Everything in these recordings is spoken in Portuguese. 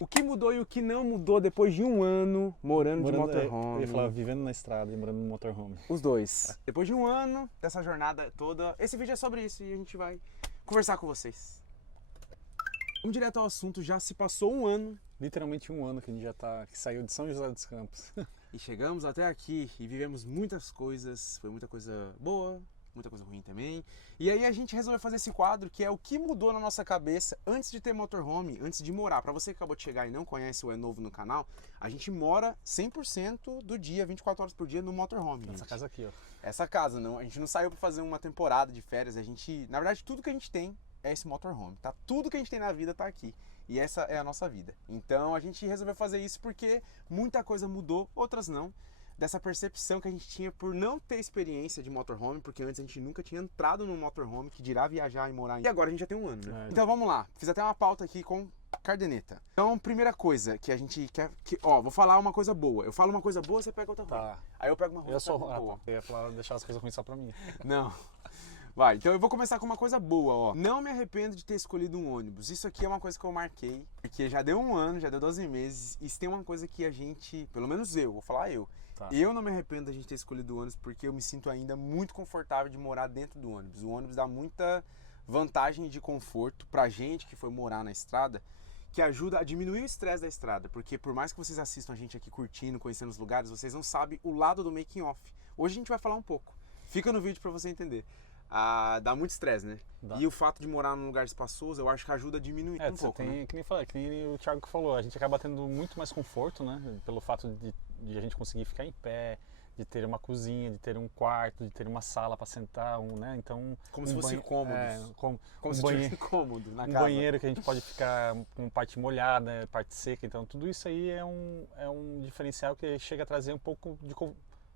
O que mudou e o que não mudou depois de um ano morando de Eu motorhome? ia falar vivendo na estrada e morando no motorhome. Os dois. Depois de um ano dessa jornada toda, esse vídeo é sobre isso e a gente vai conversar com vocês. Vamos direto ao assunto, já se passou um ano. Literalmente um ano que a gente que saiu de São José dos Campos. E chegamos até aqui e vivemos muitas coisas, foi muita coisa boa, muita coisa ruim também. E aí a gente resolveu fazer esse quadro que é o que mudou na nossa cabeça antes de ter motorhome, antes de morar. Pra você que acabou de chegar e não conhece ou é novo no canal, a gente mora 100% do dia, 24 horas por dia no motorhome. Essa casa aqui, ó. Essa casa, não, a gente não saiu pra fazer uma temporada de férias, a gente, na verdade, tudo que a gente tem é esse motorhome, tá? Tudo que a gente tem na vida tá aqui. E essa é a nossa vida. Então a gente resolveu fazer isso porque muita coisa mudou, outras não. Dessa percepção que a gente tinha por não ter experiência de motorhome, porque antes a gente nunca tinha entrado no motorhome, que dirá viajar e morar. E agora a gente já tem um ano, né? Então vamos lá. Fiz até uma pauta aqui com cardeneta. Então, primeira coisa que a gente quer... vou falar uma coisa boa. Eu falo uma coisa boa, você pega outra ruim. Tá. Aí eu pego uma ruim, Eu sou boa. Eu ia falar deixar as coisas ruins só pra mim. Não. Vai, então eu vou começar com uma coisa boa, ó. Não me arrependo de ter escolhido um ônibus. Isso aqui é uma coisa que eu marquei, porque já deu um ano, já deu 12 meses. E se tem uma coisa que a gente, pelo menos eu, vou falar eu. Tá. Eu não me arrependo da gente ter escolhido o ônibus porque eu me sinto ainda muito confortável de morar dentro do ônibus. O ônibus dá muita vantagem de conforto pra gente que foi morar na estrada, que ajuda a diminuir o estresse da estrada, porque por mais que vocês assistam a gente aqui curtindo, conhecendo os lugares, vocês não sabem o lado do making off. Hoje a gente vai falar um pouco. Fica no vídeo pra você entender. Dá muito estresse, né? Dá. E o fato de morar num lugar espaçoso, eu acho que ajuda a diminuir um pouco, né? Que nem o Thiago que falou, a gente acaba tendo muito mais conforto, né? Pelo fato de a gente conseguir ficar em pé, de ter uma cozinha, de ter um quarto, de ter uma sala para sentar, né? Então, como se fosse cômodo. Como se fosse cômodo na casa. Banheiro que a gente pode ficar com parte molhada, parte seca. Então, tudo isso aí é um diferencial que chega a trazer um pouco de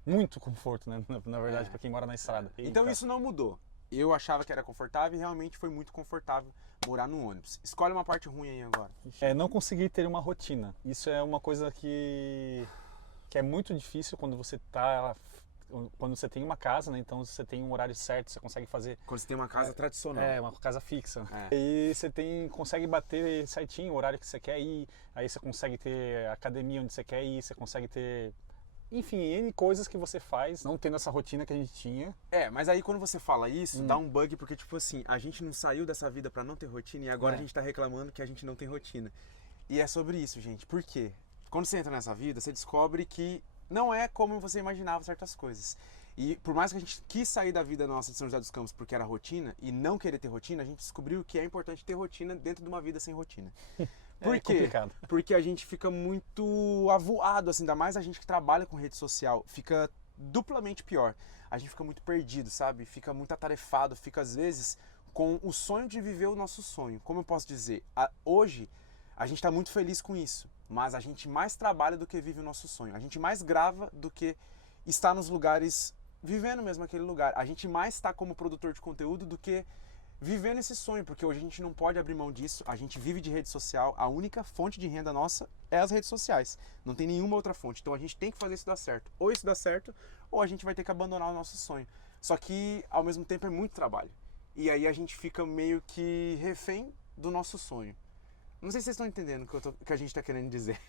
muito conforto, né? Na verdade, para quem mora na estrada. Então isso não mudou. Eu achava que era confortável e realmente foi muito confortável morar no ônibus. Escolhe uma parte ruim aí agora. Não conseguir ter uma rotina. Isso é uma coisa que é muito difícil quando você tem uma casa, né? Então você tem um horário certo, você consegue fazer... Quando você tem uma casa tradicional. Uma casa fixa. E você consegue bater certinho o horário que você quer ir, aí você consegue ter academia onde você quer ir, você consegue ter... Enfim, N coisas que você faz, não tendo essa rotina que a gente tinha. Mas aí quando você fala isso, dá um bug, porque tipo assim, a gente não saiu dessa vida pra não ter rotina e agora a gente tá reclamando que a gente não tem rotina. E é sobre isso, gente. Por quê? Quando você entra nessa vida, você descobre que não é como você imaginava certas coisas. E por mais que a gente quis sair da vida nossa de São José dos Campos porque era rotina e não querer ter rotina, a gente descobriu que é importante ter rotina dentro de uma vida sem rotina. Por quê? Complicado. Porque a gente fica muito avoado, assim, ainda mais a gente que trabalha com rede social, fica duplamente pior. A gente fica muito perdido, sabe? Fica muito atarefado, fica às vezes com o sonho de viver o nosso sonho. Como eu posso dizer? Hoje a gente está muito feliz com isso, mas a gente mais trabalha do que vive o nosso sonho. A gente mais grava do que está nos lugares, vivendo mesmo aquele lugar. A gente mais está como produtor de conteúdo do que vivendo esse sonho, porque hoje a gente não pode abrir mão disso, a gente vive de rede social, a única fonte de renda nossa é as redes sociais, não tem nenhuma outra fonte, então a gente tem que fazer isso dar certo, ou isso dá certo, ou a gente vai ter que abandonar o nosso sonho, só que ao mesmo tempo é muito trabalho, e aí a gente fica meio que refém do nosso sonho. Não sei se vocês estão entendendo o que a gente está querendo dizer.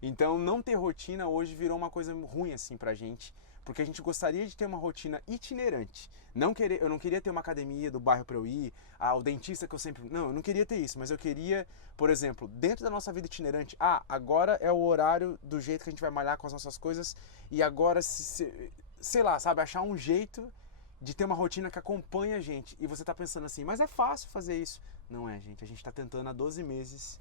Então não ter rotina hoje virou uma coisa ruim assim pra gente, porque a gente gostaria de ter uma rotina itinerante. Eu não queria ter uma academia do bairro para eu ir, o dentista que eu sempre... Não, eu não queria ter isso, mas eu queria, por exemplo, dentro da nossa vida itinerante, agora é o horário do jeito que a gente vai malhar com as nossas coisas, e agora, sei lá, sabe, achar um jeito de ter uma rotina que acompanha a gente. E você tá pensando assim, mas é fácil fazer isso. Não é, gente, a gente tá tentando há 12 meses,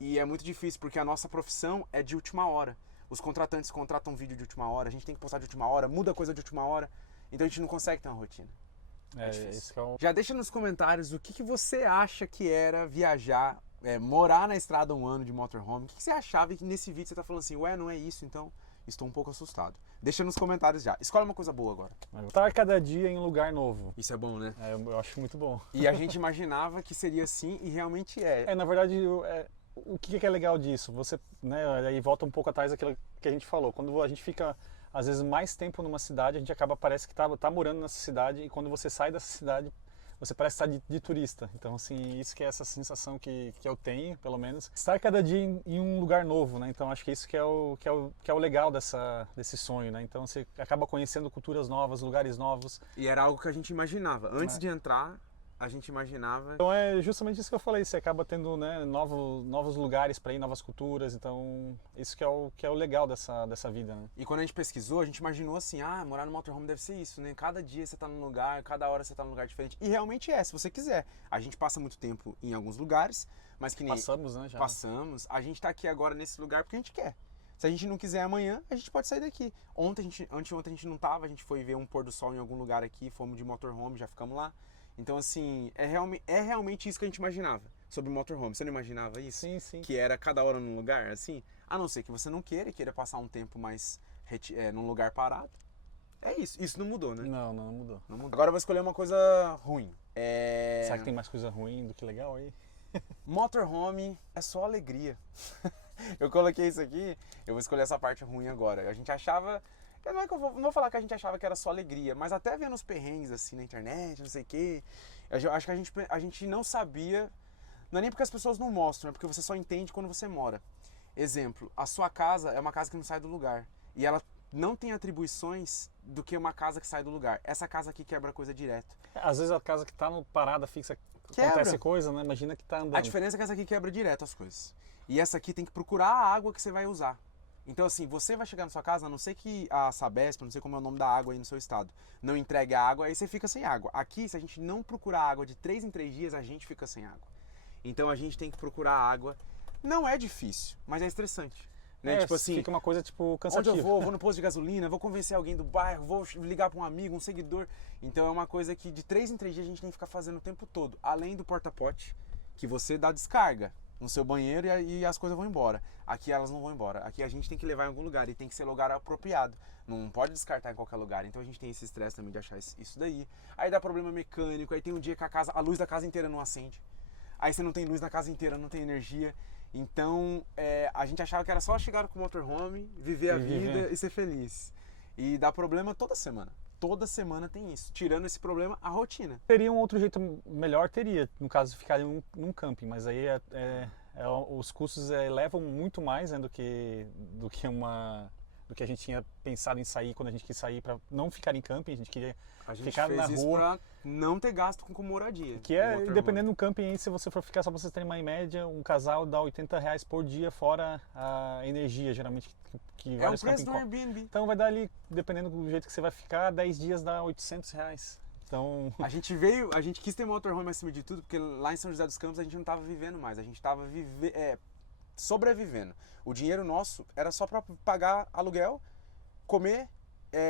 e é muito difícil, porque a nossa profissão é de última hora. Os contratantes contratam vídeo de última hora, a gente tem que postar de última hora, muda coisa de última hora, então a gente não consegue ter uma rotina. Isso que Já deixa nos comentários o que você acha que era viajar, morar na estrada um ano de motorhome. O que você achava que nesse vídeo você tá falando assim, ué, não é isso, então estou um pouco assustado. Deixa nos comentários já. Escolhe uma coisa boa agora. Estar cada dia em um lugar novo. Isso é bom, né? Eu acho muito bom. E a gente imaginava que seria assim e realmente é. Na verdade, o que é legal disso? Você, né, aí volta um pouco atrás daquilo que a gente falou. Quando a gente fica, às vezes, mais tempo numa cidade, a gente parece que tá morando nessa cidade, e quando você sai dessa cidade, você parece estar de turista. Então, assim, isso que é essa sensação que eu tenho, pelo menos. Estar cada dia em um lugar novo, né? Então, acho que isso que é o legal desse sonho, né? Então, você acaba conhecendo culturas novas, lugares novos. E era algo que a gente imaginava. Antes de entrar, a gente imaginava. Então é justamente isso que eu falei, você acaba tendo, né, novos lugares para ir, novas culturas, então isso que é o legal dessa vida, né? E quando a gente pesquisou, a gente imaginou assim, morar no motorhome deve ser isso, né? Cada dia você tá num lugar, cada hora você tá num lugar diferente. E realmente é, se você quiser. A gente passa muito tempo em alguns lugares, mas que nem... Passamos, né, já. Passamos. A gente tá aqui agora nesse lugar porque a gente quer. Se a gente não quiser amanhã, a gente pode sair daqui. Anteontem a gente não tava, a gente foi ver um pôr do sol em algum lugar aqui, fomos de motorhome, já ficamos lá. Então, assim, é realmente isso que a gente imaginava sobre motorhome. Você não imaginava isso? Sim, sim. Que era cada hora num lugar, assim? A não ser que você não queira passar um tempo mais num lugar parado. É isso. Isso não mudou, né? Não mudou. Não mudou. Agora eu vou escolher uma coisa ruim. Será que tem mais coisa ruim do que legal aí? Motorhome é só alegria. Eu coloquei isso aqui, eu vou escolher essa parte ruim agora. A gente achava... Não é que não vou falar que a gente achava que era só alegria, mas até vendo os perrengues assim na internet, não sei o quê, eu acho que a gente não sabia, não é nem porque as pessoas não mostram, é porque você só entende quando você mora. Exemplo, a sua casa é uma casa que não sai do lugar, e ela não tem atribuições do que uma casa que sai do lugar. Essa casa aqui quebra coisa direto. Às vezes a casa que tá no parada fixa, Quebra. Acontece coisa, né? Imagina que tá andando. A diferença é que essa aqui quebra direto as coisas. E essa aqui tem que procurar a água que você vai usar. Então, assim, você vai chegar na sua casa, a não ser que a Sabesp, não sei como é o nome da água aí no seu estado, não entregue a água, aí você fica sem água. Aqui, se a gente não procurar água de 3 em 3 dias, a gente fica sem água. Então, a gente tem que procurar água. Não é difícil, mas é estressante. Né? Tipo assim, fica uma coisa, tipo, cansativa. Onde eu vou no posto de gasolina, vou convencer alguém do bairro, vou ligar para um amigo, um seguidor. Então, é uma coisa que de 3 em 3 dias a gente tem que ficar fazendo o tempo todo. Além do porta-pote, que você dá descarga no seu banheiro e as coisas vão embora. Aqui elas não vão embora. Aqui a gente tem que levar em algum lugar e tem que ser lugar apropriado. Não pode descartar em qualquer lugar. Então a gente tem esse estresse também de achar isso daí. Aí dá problema mecânico, aí tem um dia que a luz da casa inteira não acende. Aí você não tem luz na casa inteira, não tem energia. Então a gente achava que era só chegar com o motorhome, viver a vida e ser feliz. E dá problema toda semana. Toda semana tem isso. Tirando esse problema, a rotina. Teria um outro jeito melhor, teria, no caso de ficar num camping, mas aí os custos elevam muito mais, né, do que a gente tinha pensado em sair quando a gente quis sair para não ficar em camping, a gente queria ficar na rua. Pra não ter gasto com moradia. Que dependendo do camping aí, se você for ficar, só pra vocês terem uma média, um casal dá R$80 por dia, fora a energia, geralmente, que vários o preço camping do Airbnb. Então vai dar ali, dependendo do jeito que você vai ficar, 10 dias dá R$800. Então... A gente quis ter motorhome acima de tudo, porque lá em São José dos Campos a gente não tava vivendo mais, a gente tava sobrevivendo. O dinheiro nosso era só para pagar aluguel, comer,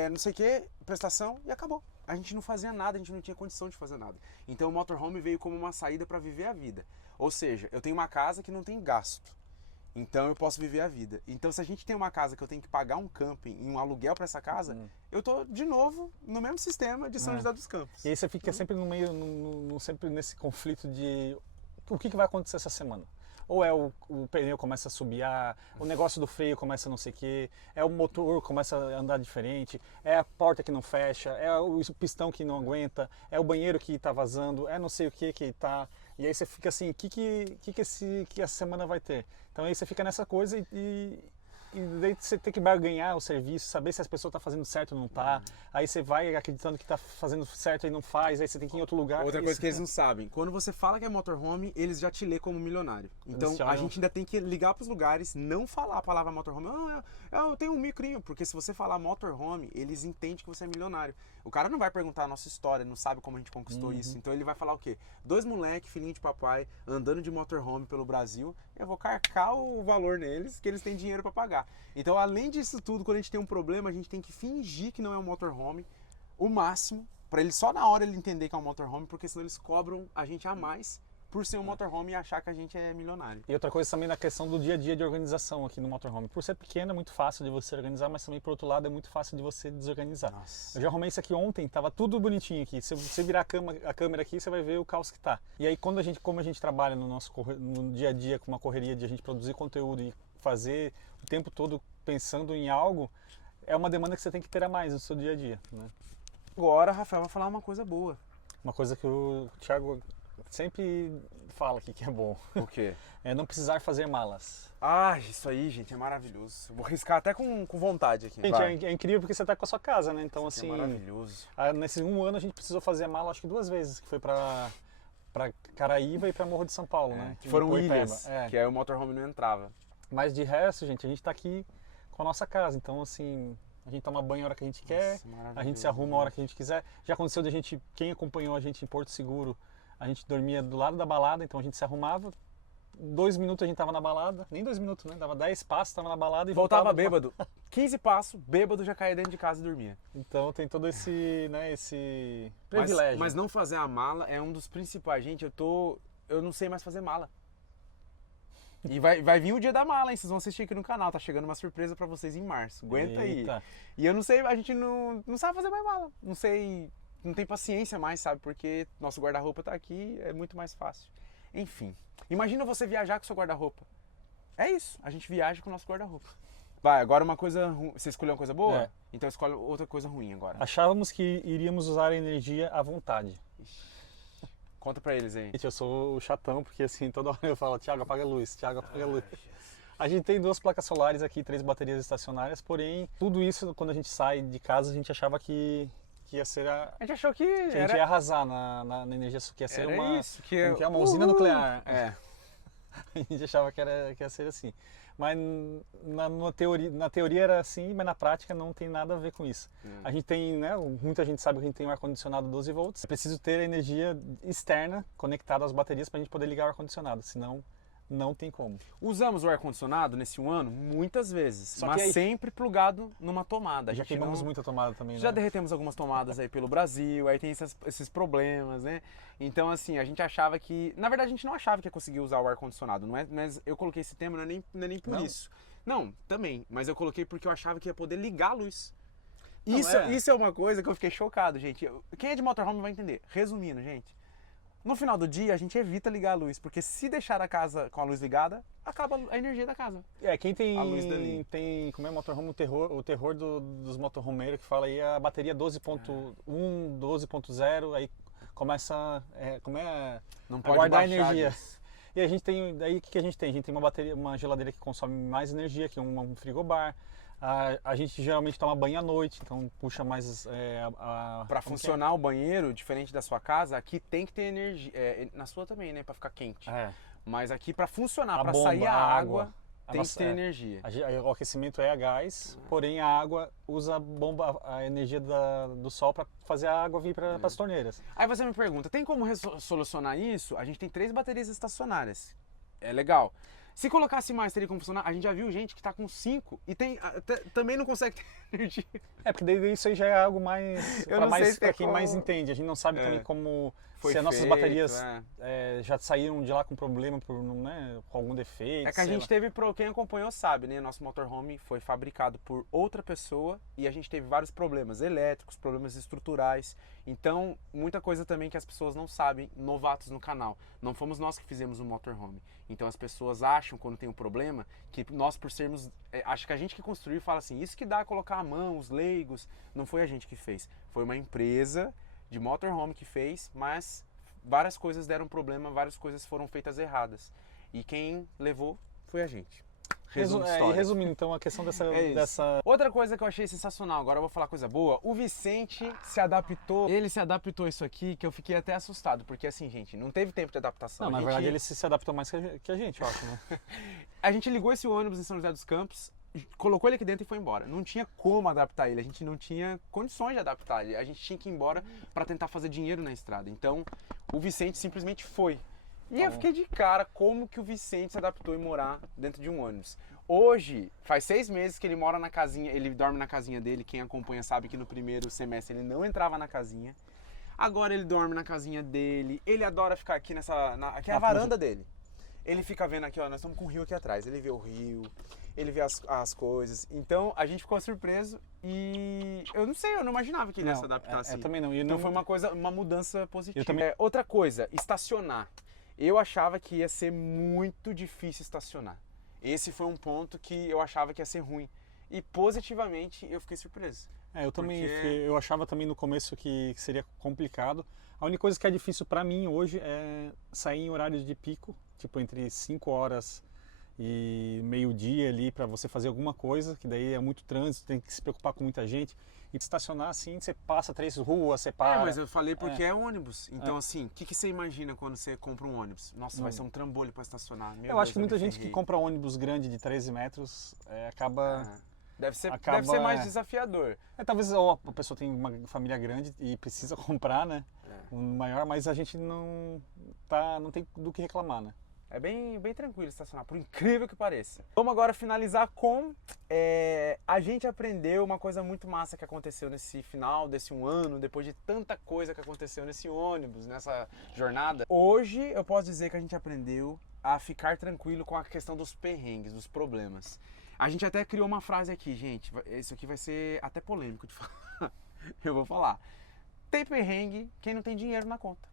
não sei o que, prestação e acabou. A gente não fazia nada, a gente não tinha condição de fazer nada. Então o motorhome veio como uma saída para viver a vida. Ou seja, eu tenho uma casa que não tem gasto, então eu posso viver a vida. Então se a gente tem uma casa que eu tenho que pagar um camping e um aluguel para essa casa, eu tô de novo no mesmo sistema de São José dos Campos. E aí você fica sempre no meio, sempre nesse conflito de o que vai acontecer essa semana. Ou o pneu começa a subiar, o negócio do freio começa a não sei o que, o motor começa a andar diferente, é a porta que não fecha, é o pistão que não aguenta, é o banheiro que está vazando, é não sei o que está... E aí você fica assim, o que essa semana vai ter? Então aí você fica nessa coisa e daí você tem que barganhar o serviço, saber se as pessoas estão fazendo certo ou não tá. Aí você vai acreditando que está fazendo certo e não faz, aí você tem que ir em outro lugar. Outra coisa que eles não sabem, quando você fala que é motorhome, eles já te lê como milionário. Então a gente ainda tem que ligar para os lugares, não falar a palavra motorhome. Eu tenho um micrinho, porque se você falar motorhome, eles entendem que você é milionário. O cara não vai perguntar a nossa história, não sabe como a gente conquistou isso. Então ele vai falar o quê? 2 moleque, filhinho de papai, andando de motorhome pelo Brasil, eu vou carcar o valor neles, que eles têm dinheiro para pagar. Então, além disso tudo, quando a gente tem um problema, a gente tem que fingir que não é um motorhome, o máximo, para ele só na hora ele entender que é um motorhome, porque senão eles cobram a gente a mais por ser um motorhome e achar que a gente é milionário. E outra coisa também na questão do dia a dia de organização aqui no motorhome. Por ser pequeno é muito fácil de você organizar, mas também por outro lado é muito fácil de você desorganizar. Nossa. Eu já arrumei isso aqui ontem, tava tudo bonitinho aqui. Se você virar a câmera aqui, você vai ver o caos que tá. E aí como a gente trabalha no dia a dia com uma correria de a gente produzir conteúdo e fazer o tempo todo pensando em algo, é uma demanda que você tem que ter a mais no seu dia a dia, né? Agora, Rafael vai falar uma coisa boa. Uma coisa que o Thiago sempre fala aqui que é bom. O quê? É não precisar fazer malas. Ah, isso aí, gente, é maravilhoso. Vou riscar até com vontade aqui. Gente, é incrível porque você tá com a sua casa, né? Então, Isso aqui assim, é maravilhoso. nesse um ano a gente precisou fazer a mala, acho que 2 vezes, que foi pra Caraíva e pra Morro de São Paulo, né? Que foram Em Boipeba. ilhas, que aí o motorhome não entrava. Mas de resto, gente, a gente tá aqui com a nossa casa. Então, assim, a gente toma banho a hora que a gente quer, Nossa, a gente se arruma a hora que a gente quiser. Já aconteceu de quem acompanhou a gente em Porto Seguro, a gente dormia do lado da balada, então a gente se arrumava. 2 minutos a gente tava na balada, nem 2 minutos, né? Dava 10 passos, tava na balada e Voltava bêbado. 15 passos, bêbado, já caía dentro de casa e dormia. Então tem todo esse, né, esse privilégio. Mas não fazer a mala é um dos principais. Gente, eu não sei mais fazer mala. E vai vir o dia da mala, hein? Vocês vão assistir aqui no canal. Tá chegando uma surpresa pra vocês em março. Aguenta aí. E eu não sei, a gente não sabe fazer mais mala. Não sei, não tem paciência mais, sabe? Porque nosso guarda-roupa tá aqui, é muito mais fácil. Enfim, imagina você viajar com seu guarda-roupa. É isso, a gente viaja com o nosso guarda-roupa. Vai, agora uma coisa ruim. Você escolheu uma coisa boa? É. Então escolhe outra coisa ruim agora. Achávamos que iríamos usar a energia à vontade. Conta pra eles aí. Gente, eu sou o chatão, porque assim, toda hora eu falo, Thiago, apaga a luz, Thiago, apaga a luz. A gente tem 2 placas solares aqui, 3 baterias estacionárias, porém, tudo isso, quando a gente sai de casa, a gente achava que ia ser A gente achou que a gente ia arrasar na energia, que ia ser era uma, isso, que é uma usina nuclear. É. A gente achava que ia ser assim. Mas na teoria era assim, mas na prática não tem nada a ver com isso. A gente tem, né, muita gente sabe que a gente tem um ar-condicionado 12 volts. É preciso ter a energia externa conectada às baterias para a gente poder ligar o ar-condicionado, senão não tem como. Usamos o ar-condicionado nesse um ano muitas vezes, Só mas que aí- sempre plugado numa tomada. A Já gente queimamos não- muita tomada também, Já né? derretemos algumas tomadas aí pelo Brasil, aí tem esses problemas, né? Então, assim, a gente achava que... Na verdade, a gente não achava que ia conseguir usar o ar-condicionado, não é? Mas eu coloquei esse tema, não é nem por Não? isso. Não, também, mas eu coloquei porque eu achava que ia poder ligar a luz. Não, Isso é uma coisa que eu fiquei chocado, gente. Quem é de motorhome vai entender. Resumindo, gente, no final do dia a gente evita ligar a luz, porque se deixar a casa com a luz ligada, acaba a energia da casa. Quem A luz dali. tem, como é motorhome, o terror dos motorhomeiros que fala aí a bateria 12.1, 12.0, aí começa Não a pode guardar baixar energia. disso. E a gente tem, daí o que a gente tem? A gente tem uma bateria, uma geladeira que consome mais energia que um frigobar. A gente geralmente toma banho à noite, então puxa mais Para funcionar o banheiro, diferente da sua casa, aqui tem que ter energia. Na sua também, né? Para ficar quente. Mas aqui para funcionar, para sair a água, tem que ter energia. O aquecimento é a gás, porém a água usa a energia do sol para fazer a água vir para as torneiras. Aí você me pergunta, tem como solucionar isso? A gente tem 3 baterias estacionárias. É legal. Se colocasse mais, teria como funcionar? A gente já viu gente que tá com 5 e também não consegue ter energia. Porque daí isso aí já é algo mais Eu não sei se para tem quem como- mais entende. A gente não sabe também como Foi se as nossas feito, baterias já saíram de lá com problema com algum defeito. É que a sei gente lá. teve, quem acompanhou sabe, né? Nosso motorhome foi fabricado por outra pessoa e a gente teve vários problemas elétricos, problemas estruturais. Então, muita coisa também que as pessoas não sabem, novatos no canal. Não fomos nós que fizemos o motorhome. Então, as pessoas acham, quando tem um problema, que nós, por sermos... acho que a gente que construiu fala assim, isso que dá a colocar a mão, os leigos. Não foi a gente que fez. Foi uma empresa de motorhome que fez, mas várias coisas deram problema, várias coisas foram feitas erradas. E quem levou foi a gente. E resumindo, então, a questão dessa... Outra coisa que eu achei sensacional, agora eu vou falar coisa boa, o Vicente se adaptou, ele se adaptou a isso aqui, que eu fiquei até assustado, porque assim, gente, não teve tempo de adaptação. Não, na verdade ele se adaptou mais que a gente, eu acho, né? A gente ligou esse ônibus em São José dos Campos, colocou ele aqui dentro e foi embora. Não tinha como adaptar ele, a gente não tinha condições de adaptar ele, a gente tinha que ir embora para tentar fazer dinheiro na estrada. Então, o Vicente simplesmente foi. E eu fiquei de cara como que o Vicente se adaptou em morar dentro de um ônibus. Hoje, faz 6 meses que ele mora na casinha, ele dorme na casinha dele. Quem acompanha sabe que no primeiro semestre ele não entrava na casinha. Agora ele dorme na casinha dele. Ele adora ficar aqui aqui é a varanda dele. Ele fica vendo aqui, ó, nós estamos com o rio aqui atrás. Ele vê o rio, ele vê as coisas. Então a gente ficou surpreso e eu não sei, eu não imaginava que ele ia se adaptar assim. Eu também não. Então foi uma mudança positiva. também... Outra coisa, estacionar. Eu achava que ia ser muito difícil estacionar. Esse foi um ponto que eu achava que ia ser ruim. E positivamente eu fiquei surpreso. Eu também, eu achava também no começo que seria complicado, A única coisa que é difícil para mim hoje é sair em horários de pico, tipo entre 5 horas e meio-dia ali para você fazer alguma coisa, que daí é muito trânsito, tem que se preocupar com muita gente. E estacionar assim, você passa 3 ruas, você para. Mas eu falei porque é ônibus. Então, assim, o que você imagina quando você compra um ônibus? Nossa, vai ser um trambolho para estacionar. Meu Eu Deus, acho que muita me gente ferrei. que compra ônibus grande de 13 metros acaba... Deve ser acaba, mais desafiador. Talvez a pessoa tenha uma família grande e precisa comprar, né? Um maior, mas a gente não tem do que reclamar, né? É bem tranquilo estacionar, por incrível que pareça. Vamos agora finalizar com... a gente aprendeu uma coisa muito massa que aconteceu nesse final desse um ano, depois de tanta coisa que aconteceu nesse ônibus, nessa jornada. Hoje eu posso dizer que a gente aprendeu a ficar tranquilo com a questão dos perrengues, dos problemas. A gente até criou uma frase aqui, gente. Isso aqui vai ser até polêmico de falar. Eu vou falar. Tem perrengue quem não tem dinheiro na conta.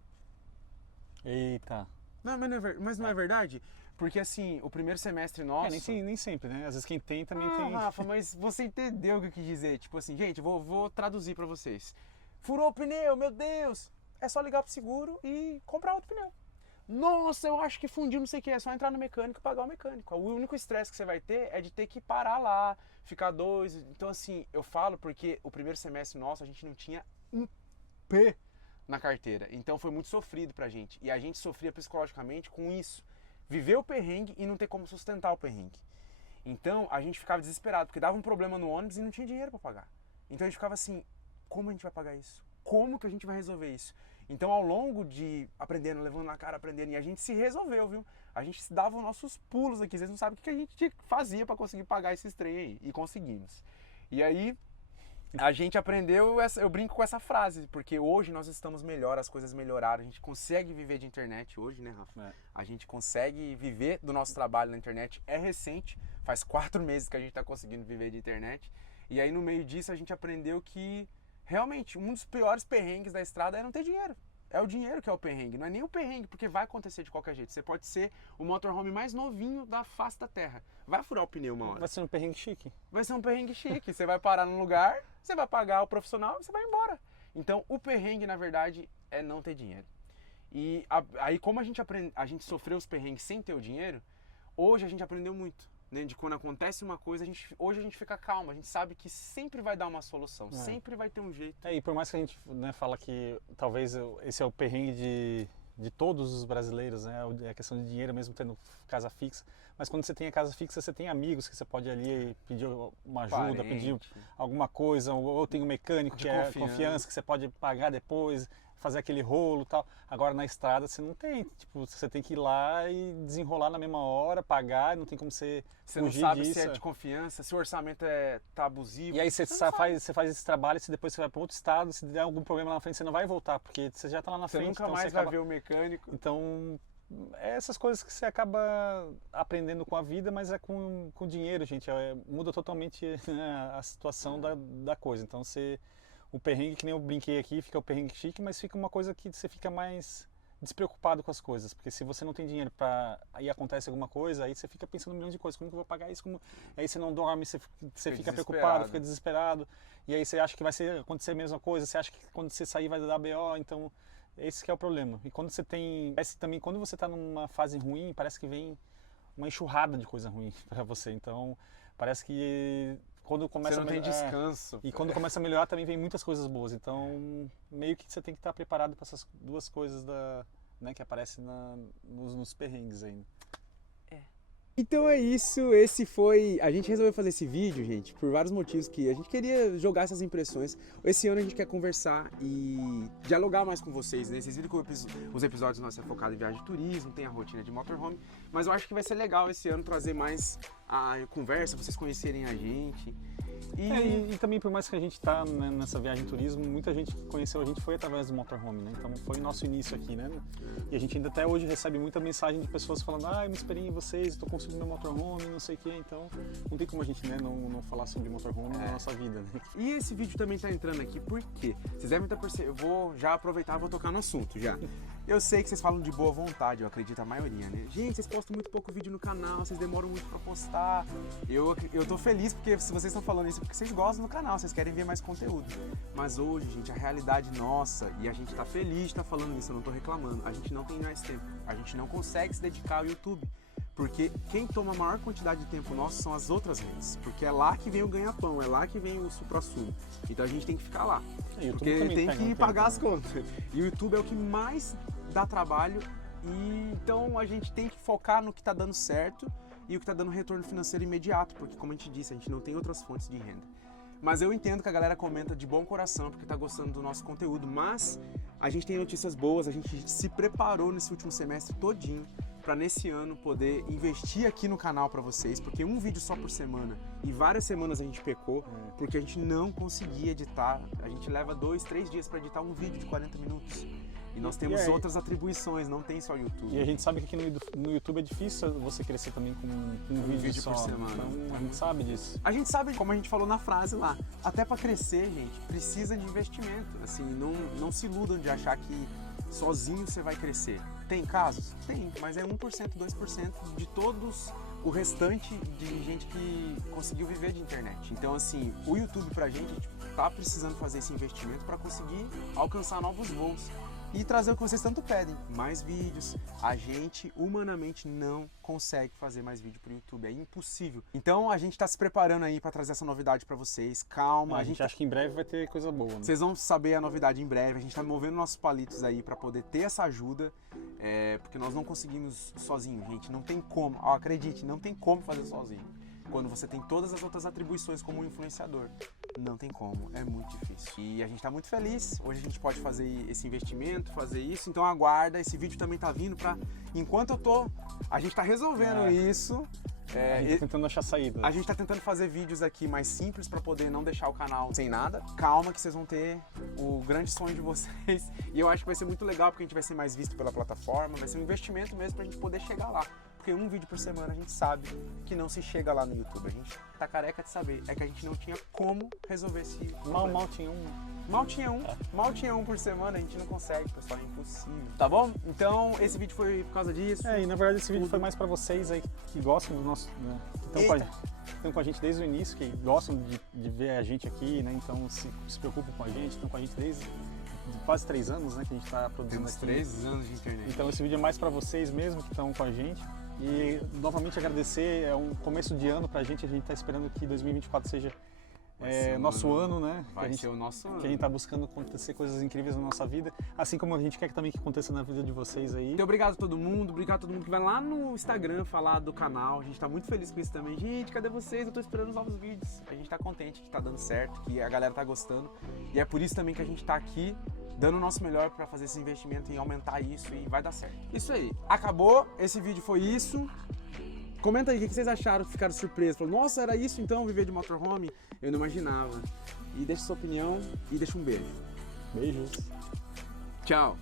Eita. Não, mas não é verdade? Porque assim, o primeiro semestre nosso... nem sempre, né? Às vezes quem tem também tem... Rafa, mas você entendeu o que eu quis dizer. Tipo assim, gente, vou traduzir pra vocês. Furou o pneu, meu Deus! É só ligar pro seguro e comprar outro pneu. Nossa, eu acho que fundiu não sei o que, é só entrar no mecânico e pagar o mecânico. O único estresse que você vai ter é de ter que parar lá, ficar 2... Então assim, eu falo porque o primeiro semestre nosso a gente não tinha um P na carteira. Então foi muito sofrido pra gente. E a gente sofria psicologicamente com isso. Viver o perrengue e não ter como sustentar o perrengue. Então a gente ficava desesperado, porque dava um problema no ônibus e não tinha dinheiro pra pagar. Então a gente ficava assim, como a gente vai pagar isso? Como que a gente vai resolver isso? Então ao longo de aprendendo, levando na cara, aprendendo, e a gente se resolveu, viu? A gente dava os nossos pulos aqui, vocês não sabem o que a gente fazia pra conseguir pagar esses trem aí. E conseguimos. E aí... a gente aprendeu, eu brinco com essa frase, porque hoje nós estamos melhor, as coisas melhoraram, a gente consegue viver de internet hoje, né, Rafa? A gente consegue viver do nosso trabalho na internet, é recente, faz 4 meses que a gente está conseguindo viver de internet, e aí no meio disso a gente aprendeu que realmente um dos piores perrengues da estrada é não ter dinheiro. É o dinheiro que é o perrengue, não é nem o perrengue, porque vai acontecer de qualquer jeito. Você pode ser o motorhome mais novinho da face da terra. Vai furar o pneu uma hora. Vai ser um perrengue chique. Vai ser um perrengue chique. Você vai parar num lugar, você vai pagar o profissional e você vai embora. Então, o perrengue, na verdade, é não ter dinheiro. E aí, como a gente sofreu os perrengues sem ter o dinheiro, hoje a gente aprendeu muito. Né? De quando acontece uma coisa, hoje a gente fica calmo. A gente sabe que sempre vai dar uma solução, sempre vai ter um jeito. E por mais que a gente fala que talvez esse é o perrengue de todos os brasileiros, né? A questão de dinheiro mesmo tendo casa fixa. Mas quando você tem a casa fixa, você tem amigos que você pode ali pedir uma ajuda, pedir alguma coisa, ou tem um mecânico que é confiança, que você pode pagar depois, fazer aquele rolo e tal. Agora na estrada você não tem, tipo, você tem que ir lá e desenrolar na mesma hora, pagar, não tem como você não sabe disso. Se é de confiança, se o orçamento tá abusivo. E aí você faz esse trabalho, se depois você vai para outro estado, se der algum problema lá na frente, você não vai voltar, porque você já está lá na frente. Você nunca então mais vai ver o mecânico. Então, essas coisas que você acaba aprendendo com a vida, mas é com dinheiro, gente. Muda totalmente a situação da coisa. Então, o perrengue, que nem eu brinquei aqui, fica o perrengue chique, mas fica uma coisa que você fica mais despreocupado com as coisas, porque se você não tem dinheiro aí acontece alguma coisa, aí você fica pensando em milhões de coisas, como que eu vou pagar isso, aí você não dorme, você fica preocupado, fica desesperado, e aí você acha que vai acontecer a mesma coisa, você acha que quando você sair vai dar BO, então esse que é o problema. E quando quando você está numa fase ruim, parece que vem uma enxurrada de coisa ruim para você, então parece que quando começa você não tem descanso. E quando começa a melhorar também vem muitas coisas boas. Então, meio que você tem que estar preparado para essas duas coisas que aparecem nos perrengues aí. Então é isso, a gente resolveu fazer esse vídeo, gente, por vários motivos que a gente queria jogar essas impressões. Esse ano a gente quer conversar e dialogar mais com vocês, né? Vocês viram que os episódios nossos é focado em viagem de turismo, tem a rotina de motorhome, mas eu acho que vai ser legal esse ano trazer mais a conversa, vocês conhecerem a gente. E também, por mais que a gente tá nessa viagem de turismo, muita gente que conheceu a gente foi através do motorhome, né? Então foi o nosso início aqui, né? E a gente ainda até hoje recebe muita mensagem de pessoas falando: eu me inspirei em vocês, estou construindo meu motorhome, não sei o quê. Então não tem como a gente não falar sobre motorhome na nossa vida, né? E esse vídeo também tá entrando aqui porque vocês devem estar percebendo, eu vou já aproveitar e vou tocar no assunto já. Eu sei que vocês falam de boa vontade, eu acredito a maioria, né? Gente, vocês postam muito pouco vídeo no canal, vocês demoram muito pra postar. Eu tô feliz porque se vocês estão falando isso, porque vocês gostam do canal, vocês querem ver mais conteúdo. Mas hoje, gente, a realidade nossa, e a gente tá feliz de estar falando isso, eu não tô reclamando, a gente não tem mais tempo. A gente não consegue se dedicar ao YouTube. Porque quem toma a maior quantidade de tempo nosso são as outras redes. Porque é lá que vem o ganha-pão, é lá que vem o supra-sumo. Então a gente tem que ficar lá. Porque tem que pagar as contas. E o YouTube é o que mais dá trabalho. E então a gente tem que focar no que está dando certo e o que está dando retorno financeiro imediato. Porque, como a gente disse, a gente não tem outras fontes de renda. Mas eu entendo que a galera comenta de bom coração porque está gostando do nosso conteúdo. Mas a gente tem notícias boas, a gente se preparou nesse último semestre todinho para nesse ano poder investir aqui no canal para vocês, porque um vídeo só por semana e várias semanas a gente pecou, porque a gente não conseguia editar. A gente leva 2, 3 dias para editar um vídeo de 40 minutos. E nós temos outras atribuições, não tem só YouTube. E a gente sabe que aqui no YouTube é difícil você crescer também com um vídeo só, por semana. Então, a gente sabe disso. A gente sabe, como a gente falou na frase lá, até para crescer, gente, precisa de investimento. Assim, não se iludam de achar que sozinho você vai crescer. Tem casos? Tem, mas é 1%, 2% de todos o restante de gente que conseguiu viver de internet. Então, assim, o YouTube pra gente tá precisando fazer esse investimento para conseguir alcançar novos voos e trazer o que vocês tanto pedem, mais vídeos. A gente, humanamente, não consegue fazer mais vídeo pro YouTube, é impossível. Então, a gente tá se preparando aí para trazer essa novidade para vocês. Calma. A gente acha que em breve vai ter coisa boa, né? Vocês vão saber a novidade em breve. A gente tá movendo nossos palitos aí para poder ter essa ajuda, porque nós não conseguimos sozinho, gente. Não tem como, acredite, não tem como fazer sozinho. Quando você tem todas as outras atribuições como um influenciador, não tem como, é muito difícil. E a gente tá muito feliz, hoje a gente pode fazer esse investimento, fazer isso, então aguarda, esse vídeo também tá vindo pra... Enquanto a gente tá resolvendo isso... a gente tá tentando achar saída. A gente tá tentando fazer vídeos aqui mais simples pra poder não deixar o canal sem nada. Calma que vocês vão ter o grande sonho de vocês. E eu acho que vai ser muito legal porque a gente vai ser mais visto pela plataforma, vai ser um investimento mesmo pra gente poder chegar lá. Porque um vídeo por semana a gente sabe que não se chega lá no YouTube. A gente tá careca de saber. É que a gente não tinha como resolver esse problema. Mal tinha um. Mal tinha um por semana, a gente não consegue, pessoal, é impossível. Tá bom? Então esse vídeo foi por causa disso. E na verdade esse vídeo foi mais pra vocês aí que gostam do nosso... Né? Estão com a gente desde o início, que gostam de ver a gente aqui, né? Então se preocupam com a gente, estão com a gente desde quase 3 anos, né? Que a gente tá produzindo aqui. 3 anos de internet. Então esse vídeo é mais pra vocês mesmo que estão com a gente. E novamente agradecer, é um começo de ano pra gente, a gente tá esperando que 2024 seja nosso ano, né? Vai ser o nosso ano. Que a gente tá buscando acontecer coisas incríveis na nossa vida, assim como a gente quer também que aconteça na vida de vocês aí. Então, obrigado a todo mundo que vai lá no Instagram falar do canal, a gente tá muito feliz com isso também. Gente, cadê vocês? Eu tô esperando os novos vídeos. A gente tá contente que tá dando certo, que a galera tá gostando. E é por isso também que a gente tá aqui, dando o nosso melhor para fazer esse investimento em aumentar isso e vai dar certo. Isso aí. Acabou. Esse vídeo foi isso. Comenta aí o que vocês acharam, que ficaram surpresos. Falaram, nossa, era isso então, viver de motorhome? Eu não imaginava. E deixa sua opinião e deixa um beijo. Beijos. Tchau.